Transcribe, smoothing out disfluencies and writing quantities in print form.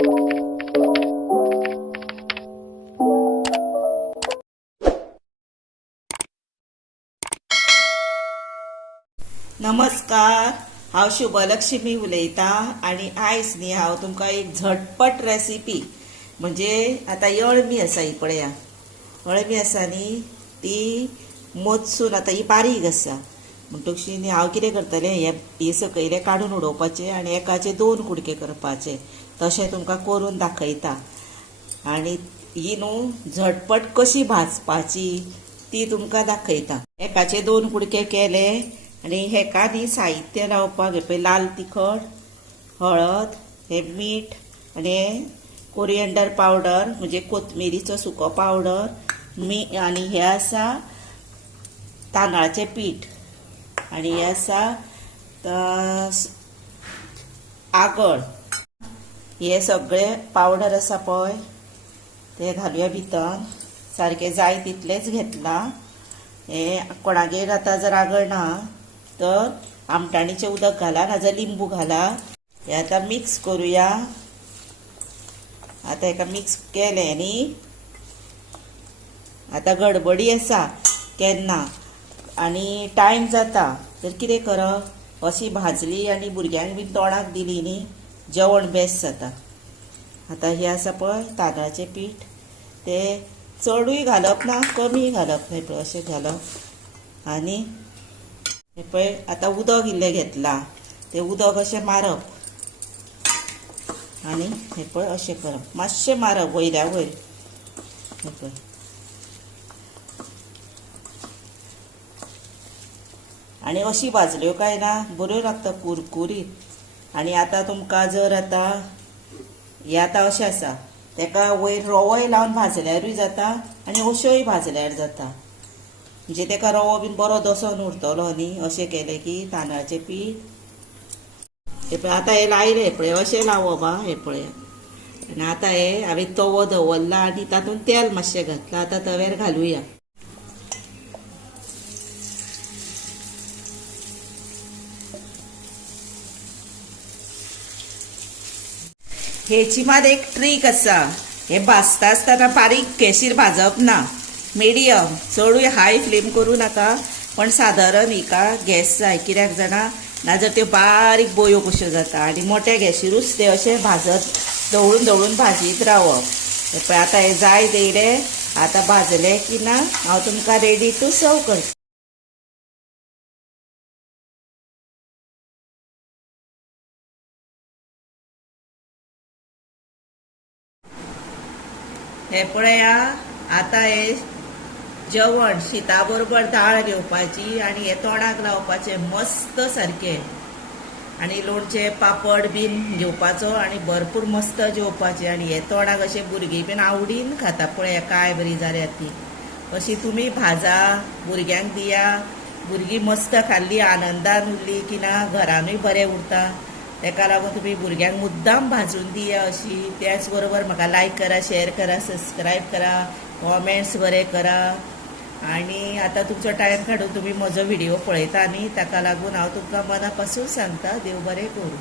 नमस्कार, हांव शुभलक्ष्मी उलयतां आणि आयज न्ही हांव तुमकां एक झटपट रेसिपी म्हणजे आतां अळमी आसा ही पळया. अळमी आसा न्ही ती मोजसून आतां ही बारीक आसा म्हणटकशी न्ही हांव कितें करतलें, हे सकयले काडून उडोवपाचें आनी एकाचे 2 कुडके करपाचे. तशें तुमकां करून दाखयता. आनी ही न्हू झटपट कशी भाजपाची ती तुमकां दाखयता. एकाचे 2 कुडके केले आणि हेका न्ही साहित्य लावपाक हे पळय लाल तिखट, हळद, हे मीठ आणि हे कोरिएंडर पावडर म्हणजे कोथमिरीचो सुको पावडर, आणि हे आसा तांदळाचें पीठ आणि हे आसा आगळ. हे सगळे पावडर आसा पळय ते घालुया भितर. सारकें जाय तितलेंच घेतला. हे कोणागेर आतां जर आगळ ना तर आमटाणीचें उदक घाला नाजाल्यार लिंबू घाला. हे आतां मिक्स करूया. आतां हेका मिक्स केलें न्ही, आतां गडबडी आसा केन्ना आनी टायम जाता तर कितें करप, अशी भाजली आनी भुरग्यांक बी तोंडाक दिली न्ही जेवण बेस्ट जाता. आतां हें आसा पळय तांदळाचें पीठ, तें चडूय घालप ना कमी घालप ना, पळय अशें घालप. आनी हे पळय आतां उदक इल्लें घेतलां, तें उदक अशें मारप आनी हे पळय अशें करप, मातशें मारप वयल्या वयर. हे पळय आनी अशी भाजल्यो काय ना बऱ्यो लागता कुरकुरीत. आनी आतां तुमकां जर आतां हे आतां अशें आसा तेका वयर रवोय लावन भाजल्यारूय जाता आनी अश्योय भाजल्यार जाता. म्हणजे तेका रवो बीन बरो दसोन उरतलो न्ही अशें केलें की तांदळाचें पीठ. हे पळय आतां हे लायलें पळय अशें लावप आं. हे पळय आनी आतां हे हांवें तवो दवरला आनी तातूंत तेल मातशें घातलां. आतां तव्यार घालुया. हेची मात एक ट्रीक आसा. हे भाजता आसतना बारीक गॅसीर भाजप ना, मिडियम, चडूय हाय फ्लेम करूं नाका. पण सादारण हिका गॅस जाय, कित्याक जाणा नाजाल्यार त्यो बारीक बोयो कश्यो जाता आनी मोठ्या गॅसीरूच ते अशें भाजत दवळून दवळून भाजीत रावप. हे पळय आतां हे जाय देयलें. आतां भाजलें की ना हांव तुमकां रेडी टू सर्व करता. हे पळया आतां हे जेवण शीता बरोबर दाळ घेवपाची आनी हे तोंडाक लावपाचें मस्त सारकें. आनी लोणचें पापड बीन घेवपाचो आनी भरपूर मस्त जेवपाचें. आनी हे तोंडाक अशें भुरगीं बीन आवडीन खाता. पळया काय बरी जाल्या ती. अशी तुमी भाजा, भुरग्यांक दिया. भुरगीं मस्त खाल्ली आनंदान उरली की ना घरानूय बरें उरता. तेका लागून तुमी भुरग्यांक मुद्दाम भाजून दिया अशी. त्याच बरोबर म्हाका लायक करा, शेअर करा, सबस्क्रायब करा, कॉमेंट्स बरें करा. आनी आतां तुमचो टायम काडून तुमी म्हजो व्हिडिओ पळयता न्ही ताका लागून हांव तुमकां मना पासून सांगता देव बरें करूं.